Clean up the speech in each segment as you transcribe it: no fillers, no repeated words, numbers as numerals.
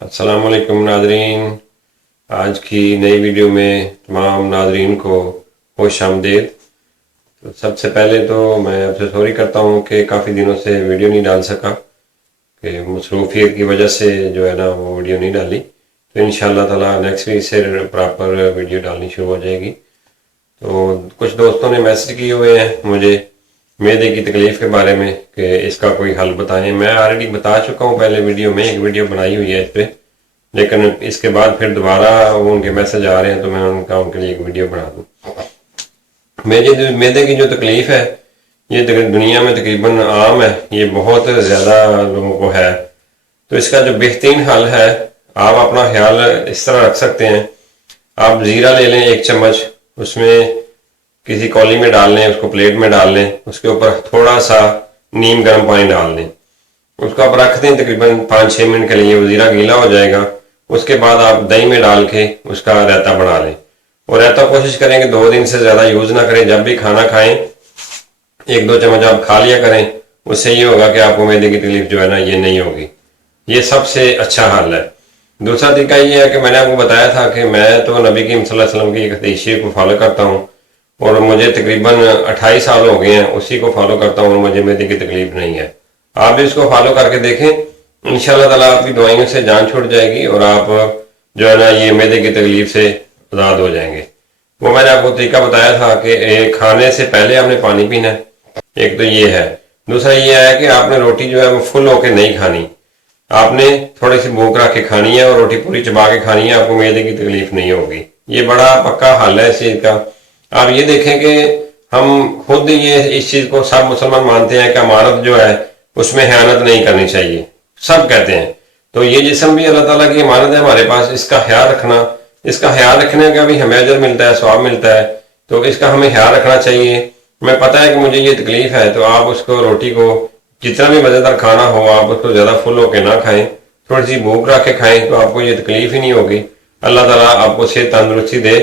السلام علیکم ناظرین، آج کی نئی ویڈیو میں تمام ناظرین کو خوش آمدید۔ تو سب سے پہلے تو میں آپ سے سوری کرتا ہوں کہ کافی دنوں سے ویڈیو نہیں ڈال سکا، کہ مصروفیت کی وجہ سے جو ہے نا وہ ویڈیو نہیں ڈالی۔ تو انشاءاللہ تعالی نیکسٹ ویک سے پراپر ویڈیو ڈالنی شروع ہو جائے گی۔ تو کچھ دوستوں نے میسج کیے ہوئے ہیں مجھے معدے کی تکلیف کے بارے میں کہ اس کا کوئی حل بتائیں۔ میں آلریڈی بتا چکا ہوں پہلے ویڈیو میں، ایک ویڈیو بنائی ہوئی ہے اس پہ، لیکن اس کے بعد پھر دوبارہ ان کے میسج آ رہے ہیں تو میں ان کے لیے ایک ویڈیو بنا دوں۔ معدے کی جو تکلیف ہے یہ دنیا میں تقریباً عام ہے، یہ بہت زیادہ لوگوں کو ہے۔ تو اس کا جو بہترین حل ہے، آپ اپنا خیال اس طرح رکھ سکتے ہیں۔ آپ زیرہ لے لیں 1 چمچ، اس میں کسی کولی میں ڈال لیں، اس کو پلیٹ میں ڈال لیں، اس کے اوپر تھوڑا سا نیم گرم پانی ڈال دیں، اس کو آپ رکھ دیں تقریباً 5-6 منٹ کے لیے، وہ زیرہ گیلا ہو جائے گا۔ اس کے بعد آپ دہی میں ڈال کے اس کا رائتا بنا لیں، اور رائتا کوشش کریں کہ 2 دن سے زیادہ یوز نہ کریں۔ جب بھی کھانا کھائیں 1-2 چمچ آپ کھا لیا کریں، اس سے یہ ہوگا کہ آپ کو معدے کی تکلیف جو ہے نا یہ نہیں ہوگی۔ یہ سب سے اچھا حل ہے۔ دوسرا طریقہ یہ ہے کہ میں نے آپ کو بتایا تھا کہ میں تو نبی کریم صلی اللہ علیہ وسلم کی ایک حدیث کو فالو کرتا ہوں، اور مجھے تقریباً 28 سال ہو گئے ہیں اسی کو فالو کرتا ہوں، اور مجھے معدے کی تکلیف نہیں ہے۔ آپ بھی اس کو فالو کر کے دیکھیں، انشاءاللہ تعالیٰ آپ کی دعائیوں سے جان چھوٹ جائے گی، اور آپ جو ہے نا یہ معدے کی تکلیف سے آزاد ہو جائیں گے۔ وہ میں نے آپ کو طریقہ بتایا تھا کہ کھانے سے پہلے آپ نے پانی پینا ہے، ایک تو یہ ہے۔ دوسرا یہ ہے کہ آپ نے روٹی جو ہے وہ فل ہو کے نہیں کھانی، آپ نے تھوڑی سی بھوک رکھ کے کھانی ہے، اور روٹی پوری چبا کے کھانی ہے، آپ کو معدے کی تکلیف نہیں ہوگی۔ یہ بڑا پکا حل ہے اس چیز کا۔ آپ یہ دیکھیں کہ ہم خود اس چیز کو سب مسلمان مانتے ہیں کہ امانت جو ہے اس میں خیانت نہیں کرنی چاہیے، سب کہتے ہیں۔ تو یہ جسم بھی اللہ تعالیٰ کی امانت ہے ہمارے پاس، اس کا خیال رکھنا، اس کا خیال رکھنے کا بھی ہمیں اجر ملتا ہے، ثواب ملتا ہے، تو اس کا ہمیں خیال رکھنا چاہیے۔ میں پتہ ہے کہ مجھے یہ تکلیف ہے، تو آپ اس کو روٹی کو جتنا بھی مزیدار کھانا ہو آپ اس کو زیادہ فل ہو کے نہ کھائیں، تھوڑی سی بھوک رکھ کے کھائیں، تو آپ کو یہ تکلیف ہی نہیں ہوگی۔ اللہ تعالیٰ آپ کو صحت تندرستی دے۔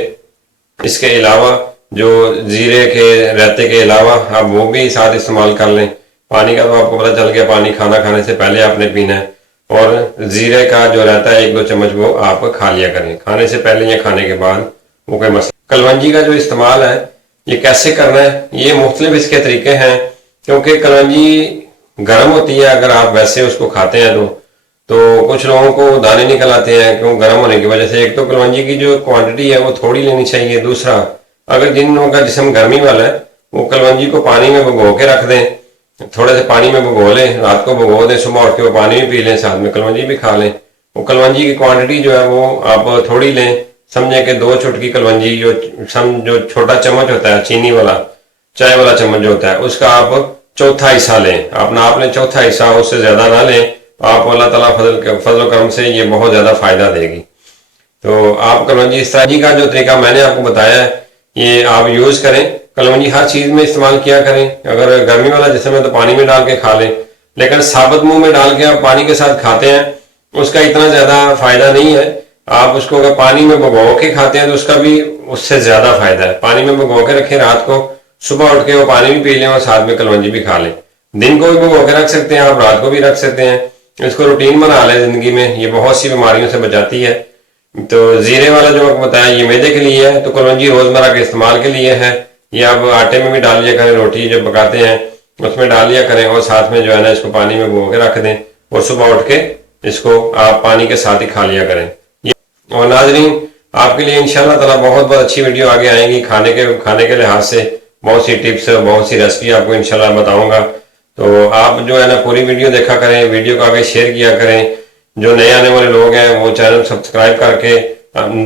اس کے علاوہ جو زیرے کے رائتے کے علاوہ آپ وہ بھی ساتھ استعمال کر لیں۔ پانی کا تو آپ کو پتہ چل گیا، پانی کھانا کھانے سے پہلے آپ نے پینا ہے، اور زیرے کا جو رہتا ہے 1-2 چمچ وہ آپ کھا لیا کریں، کھانے سے پہلے یا کھانے کے بعد، وہ کوئی مسئلہ۔ کلونجی کا جو استعمال ہے یہ کیسے کرنا ہے، یہ مختلف اس کے طریقے ہیں، کیونکہ کلونجی گرم ہوتی ہے، اگر آپ ویسے اس کو کھاتے ہیں تو کچھ لوگوں کو دانے نکل آتے ہیں کیوں گرم ہونے کی وجہ سے۔ ایک تو کلونجی کی جو کوانٹٹی ہے وہ تھوڑی لینی چاہیے۔ دوسرا، اگر جن لوگوں کا جسم گرمی والا ہے وہ کلونجی کو پانی میں بھگو کے رکھ دیں، تھوڑے سے پانی میں بھگو لیں، رات کو بھگو دیں، صبح اٹھ کے وہ پانی بھی پی لیں، ساتھ میں کلونجی بھی کھا لیں۔ وہ کلونجی کی کوانٹٹی جو ہے وہ آپ تھوڑی لیں، سمجھیں کہ 2 چٹکی کلونجی، جو چھوٹا چمچ ہوتا ہے چینی والا، چائے والا چمچ جو ہوتا ہے، اس کا آپ چوتھا حصہ لیں، آپ ناپ لیں چوتھا حصہ، اس سے زیادہ نہ لیں۔ آپ اللہ تعالیٰ فضل و کرم سے یہ بہت زیادہ فائدہ دے گی۔ تو آپ کلونجی اس طرح کا جو طریقہ میں نے آپ کو بتایا ہے یہ آپ یوز کریں۔ کلونجی ہر چیز میں استعمال کیا کریں، اگر گرمی والا جسم ہے تو پانی میں ڈال کے کھا لیں، لیکن ثابت منہ میں ڈال کے آپ پانی کے ساتھ کھاتے ہیں اس کا اتنا زیادہ فائدہ نہیں ہے۔ آپ اس کو اگر پانی میں بھگو کے کھاتے ہیں تو اس کا بھی اس سے زیادہ فائدہ ہے۔ پانی میں بھگو کے رکھیں رات کو، صبح اٹھ کے وہ پانی بھی پی لیں اور ساتھ میں کلونجی بھی کھا لیں۔ دن کو بھی بھگو کے رکھ سکتے ہیں آپ، رات کو بھی رکھ سکتے ہیں۔ اس کو روٹین بنا لیں زندگی میں، یہ بہت سی بیماریوں سے بچاتی ہے۔ تو زیرے والا جو آپ کو بتایا یہ معدے کے لیے ہے، تو کلونجی روزمرہ کے استعمال کے لیے ہے۔ یہ آپ آٹے میں بھی ڈال لیا کریں، روٹی جو پکاتے ہیں اس میں ڈال لیا کریں، اور ساتھ میں جو ہے نا اس کو پانی میں بھگو کے رکھ دیں، اور صبح اٹھ کے اس کو آپ پانی کے ساتھ ہی کھا لیا کریں۔ اور ناظرین، آپ کے لیے انشاءاللہ تعالیٰ بہت بہت اچھی ویڈیو آگے آئیں گی، کھانے کے لحاظ سے بہت سی ٹپس، بہت سی ریسپی آپ کو انشاءاللہ بتاؤں گا۔ تو آپ جو ہے نا پوری ویڈیو دیکھا کریں، ویڈیو کو آگے شیئر کیا کریں۔ جو نئے آنے والے لوگ ہیں وہ چینل سبسکرائب کر کے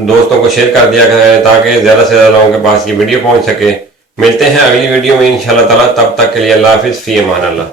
دوستوں کو شیئر کر دیا کریں، تاکہ زیادہ سے زیادہ لوگوں کے پاس یہ ویڈیو پہنچ سکے۔ ملتے ہیں اگلی ویڈیو میں انشاءاللہ تعالیٰ، تب تک کے لیے اللہ حافظ، فی امان اللہ۔